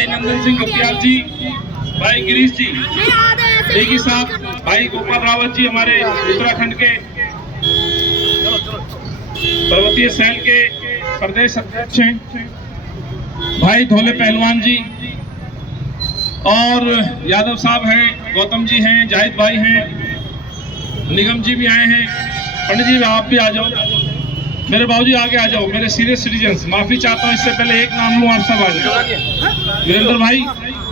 भाई नंदन सिंह गुप्तियाल जी, भाई गिरीश जी, देगी साहब, भाई गोपाल रावत जी हमारे उत्तराखंड के पर्वतीय सेल के प्रदेश अध्यक्ष हैं, भाई धोले पहलवान जी और यादव साहब हैं, गौतम जी हैं, जाहिद भाई हैं, निगम जी भी आए हैं, पंडित जी आप भी आ जाओ, मेरे बाबूजी आगे आ जाओ, मेरे सीनियर सिटीजन्स। माफी चाहता हूँ, इससे पहले एक नाम लूँ, आप सब आ जाओ। वीरेंद्र भाई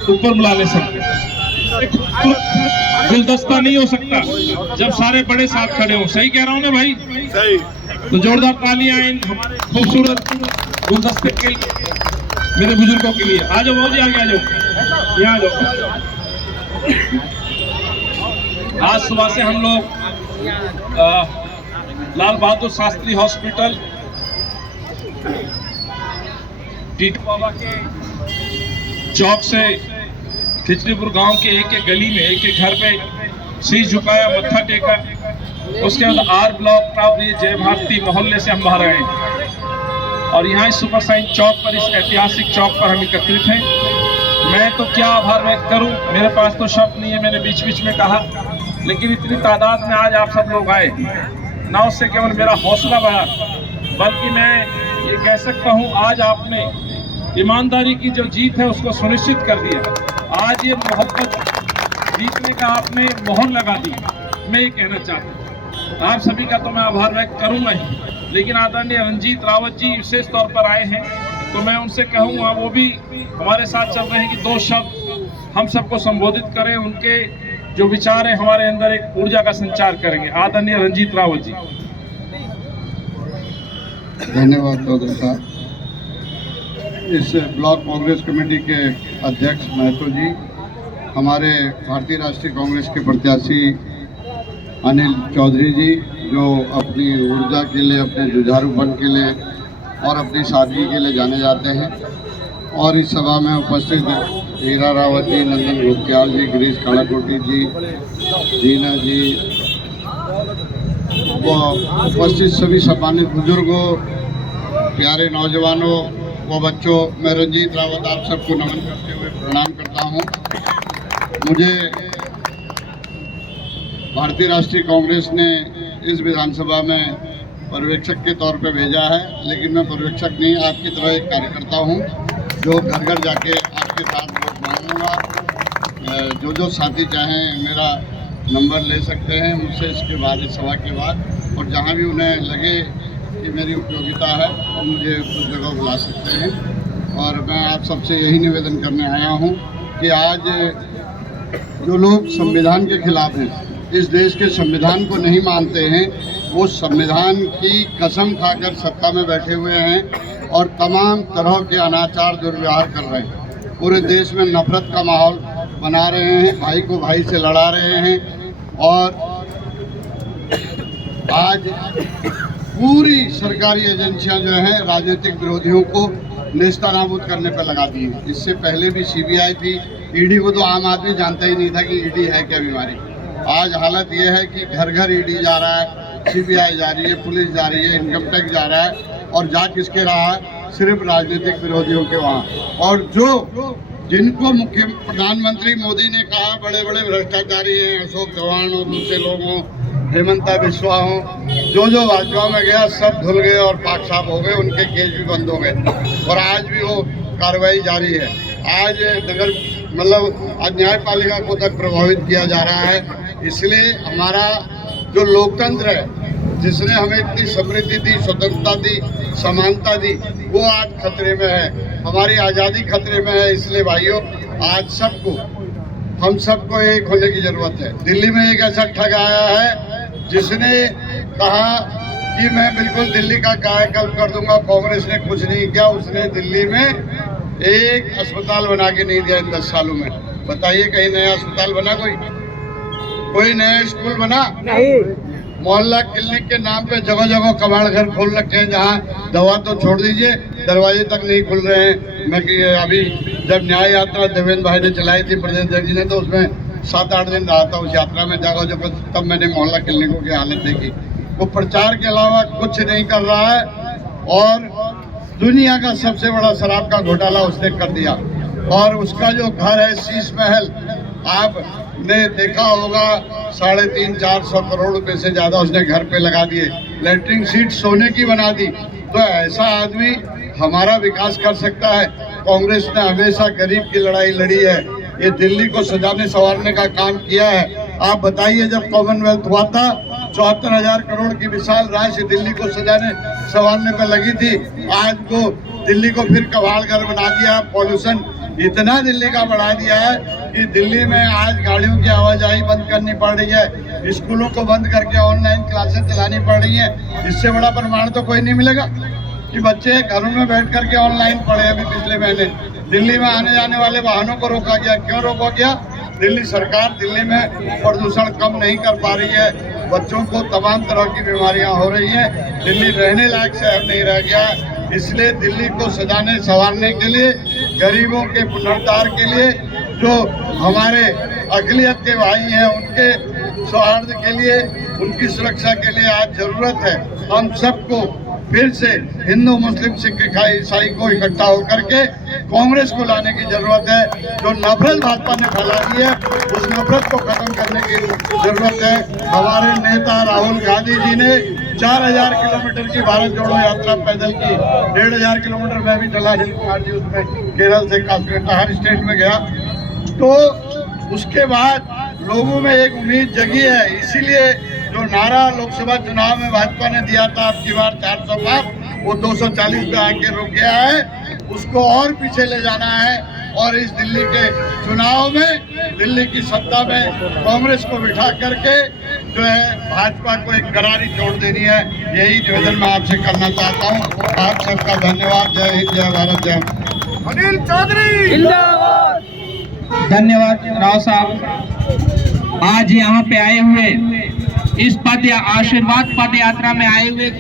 ऊपर बुला ले सब। गुलदस्ता नहीं हो सकता जब सारे बड़े साथ खड़े हो। सही कह रहा हूँ ना भाई? सही। तो जोरदार तालियां इन खूबसूरत गुलदस्ते के मेरे बुजुर्गों के लिए। आ जाओ बाबूजी, आगे आ जाओ, यहाँ आ जाओ। आज सुबह से हम लोग लाल बहादुर शास्त्री हॉस्पिटल टीटू बाबा के चौक से खिचड़ीपुर गांव के एक एक गली में, एक एक घर पे शीश झुकाया, मत्था टेका। उसके बाद आर ब्लॉक का ये जय भारती मोहल्ले से हम बाहर आए और यहाँ इस सुपर साइन चौक पर, इस ऐतिहासिक चौक पर हम एकत्रित हैं। मैं तो क्या आभार व्यक्त करूं, मेरे पास तो शब्द नहीं है, मैंने बीच बीच में कहा, लेकिन इतनी तादाद में आज आप सब लोग आए ना, उससे केवल मेरा हौसला बढ़ा, बल्कि मैं ये कह सकता हूँ आज आपने ईमानदारी की जो जीत है उसको सुनिश्चित कर दिया। आज ये मोहब्बत जीतने का आपने मोहर लगा दी। मैं ये कहना चाहता हूँ आप सभी का तो मैं आभार व्यक्त करूंगा ही, लेकिन आदरणीय रंजीत रावत जी विशेष तौर पर आए हैं तो मैं उनसे कहूँगा, वो भी हमारे साथ चल रहे हैं, कि दो शब्द हम सबको संबोधित करें, उनके जो विचार है हमारे अंदर एक ऊर्जा का संचार करेंगे। आदरणीय रंजीत रावत जी। धन्यवाद चौधरी साहब। इस ब्लॉक कांग्रेस कमेटी के अध्यक्ष महतो जी, हमारे भारतीय राष्ट्रीय कांग्रेस के प्रत्याशी अनिल चौधरी जी, जो अपनी ऊर्जा के लिए, अपने जुझारूपन के लिए और अपनी सादगी के लिए जाने जाते हैं, और इस सभा में उपस्थित हीरा रावत जी, नंदन गुप्तियाल जी, गिरीश कालाकोटी जी, जीना जी, वो उपस्थित सभी सम्मानित बुजुर्गों, प्यारे नौजवानों व बच्चों, मैं रंजीत रावत आप सबको नमन करते हुए प्रणाम करता हूँ। मुझे भारतीय राष्ट्रीय कांग्रेस ने इस विधानसभा में पर्यवेक्षक के तौर पर भेजा है, लेकिन मैं पर्यवेक्षक नहीं, आपकी तरह एक कार्यकर्ता हूँ जो घर घर जाके आपके साथ वोट मांगूंगा। जो साथी चाहें मेरा नंबर ले सकते हैं मुझसे इसके बाद, इस सभा के बाद, और जहाँ भी उन्हें लगे कि मेरी उपयोगिता है तो मुझे उस जगह बुला सकते हैं। और मैं आप सबसे यही निवेदन करने आया हूँ कि आज जो लोग संविधान के खिलाफ हैं, इस देश के संविधान को नहीं मानते हैं, वो संविधान की कसम खाकर सत्ता में बैठे हुए हैं और तमाम तरह के अनाचार दुर्व्यवहार कर रहे हैं। पूरे देश में नफरत का माहौल बना रहे हैं, भाई को भाई से लड़ा रहे हैं, और आज पूरी सरकारी एजेंसियां जो हैं राजनीतिक विरोधियों को नेस्तनाबूद करने पर लगा दी हैं। इससे पहले भी सीबीआई थी, ईडी को तो आम आदमी जानता ही नहीं था कि ईडी है क्या बीमारी। आज हालत ये है कि घर घर ईडी जा रहा है, सीबीआई जा रही है, पुलिस जा रही है, इनकम टैक्स जा रहा है, और जा किसके रहा है? सिर्फ राजनीतिक विरोधियों के वहाँ। और जो जिनको मुख्य प्रधानमंत्री मोदी ने कहा बड़े बड़े भ्रष्टाचारी हैं, अशोक चौहान और दूसरे लोग हों, हेमंता बिस्वा हों, जो भाजपा में गया सब धुल गए और पाक साफ हो गए, उनके केस भी बंद हो गए और आज भी वो कार्रवाई जारी है। आज नगर आज न्यायपालिका को तक प्रभावित किया जा रहा है। इसलिए हमारा जो लोकतंत्र है, जिसने हमें इतनी समृद्धि दी, स्वतंत्रता दी, समानता दी, वो आज खतरे में है, हमारी आज़ादी खतरे में है। इसलिए भाइयों, आज हम सबको एक होने की जरूरत है। दिल्ली में एक ऐसा ठग आया है जिसने कहा कि मैं बिल्कुल दिल्ली का कायाकल्प कर दूंगा, कांग्रेस ने कुछ नहीं किया। उसने दिल्ली में एक अस्पताल बना के नहीं दिया इन 10 सालों में। बताइए, कहीं नया अस्पताल बना? कोई नया स्कूल बना? नहीं। मोहल्ला क्लिनिक के नाम पे जगह जगह कबाड़ घर खोल रखे हैं, जहाँ दवा तो छोड़ दीजिए, दरवाजे तक नहीं खुल रहे हैं। मैं अभी जब न्याय यात्रा देवेंद्र भाई ने चलाई थी, प्रदेश अध्यक्ष जी ने, तो उसमें 7-8 दिन रहा था उस यात्रा में जगह जगह, तब मैंने मोहल्ला क्लिनिकों की हालत देखी। वो प्रचार के अलावा कुछ नहीं कर रहा है और दुनिया का सबसे बड़ा शराब का घोटाला उसने कर दिया। और उसका जो घर है शीश महल, आपने देखा होगा 350-400 करोड़ रुपए से ज्यादा उसने घर पे लगा दिए। लेटरिन सीट सोने की बना दी। तो ऐसा आदमी हमारा विकास कर सकता है? कांग्रेस ने हमेशा गरीब की लड़ाई लड़ी है, ये दिल्ली को सजाने संवारने का काम किया है। आप बताइए, जब कॉमनवेल्थ हुआ था 74,000 करोड़ की विशाल राशि दिल्ली को सजाने संवारने पर लगी थी। आज वो दिल्ली को फिर कबाड़ घर बना दिया। पॉल्यूशन इतना दिल्ली का बढ़ा दिया है कि दिल्ली में आज गाड़ियों की आवाजाही बंद करनी पड़ रही है, स्कूलों को बंद करके ऑनलाइन क्लासेस चलानी पड़ रही है। इससे बड़ा प्रमाण तो कोई नहीं मिलेगा कि बच्चे घरों में बैठ करके ऑनलाइन पढ़े। अभी पिछले महीने दिल्ली में आने जाने वाले वाहनों को रोका गया। क्यों रोका गया? दिल्ली सरकार दिल्ली में प्रदूषण कम नहीं कर पा रही है, बच्चों को तमाम तरह की बीमारियां हो रही हैं, दिल्ली रहने लायक शहर नहीं रह गया। इसलिए दिल्ली को सजाने संवारने के लिए, गरीबों के पुनरुद्धार के लिए, जो हमारे अक़लियत के भाई हैं उनके सौहार्द के लिए, उनकी सुरक्षा के लिए आज जरूरत है हम सबको फिर से हिंदू मुस्लिम सिख ईसाई को इकट्ठा होकर के कांग्रेस को लाने की जरूरत है। जो नफरत भाजपा ने फैला दी है उस नफरत को खत्म करने की जरूरत है। हमारे नेता राहुल गांधी जी ने 4000 किलोमीटर की भारत जोड़ो यात्रा पैदल की। 1500 किलोमीटर में भी चला हिल कुमार जी, उसमें केरल से काश्मीर हर स्टेट में गया। तो उसके बाद लोगों में एक उम्मीद जगी है। इसीलिए जो नारा लोकसभा चुनाव में भाजपा ने दिया था अब की बार 400 पार, वो 240 पे आके रुक गया है। उसको और पीछे ले जाना है और इस दिल्ली के चुनाव में, दिल्ली की सत्ता में कांग्रेस को बिठा करके जो है भाजपा को एक करारी छोड़ देनी है। यही निवेदन मैं आपसे करना चाहता हूँ। आप सबका धन्यवाद। जय हिंद, जय भारत, जय अनिल चौधरी जिंदाबाद। धन्यवाद राव साहब। आज यहाँ पे आए हुए इस आशीर्वाद पद यात्रा में आए हुए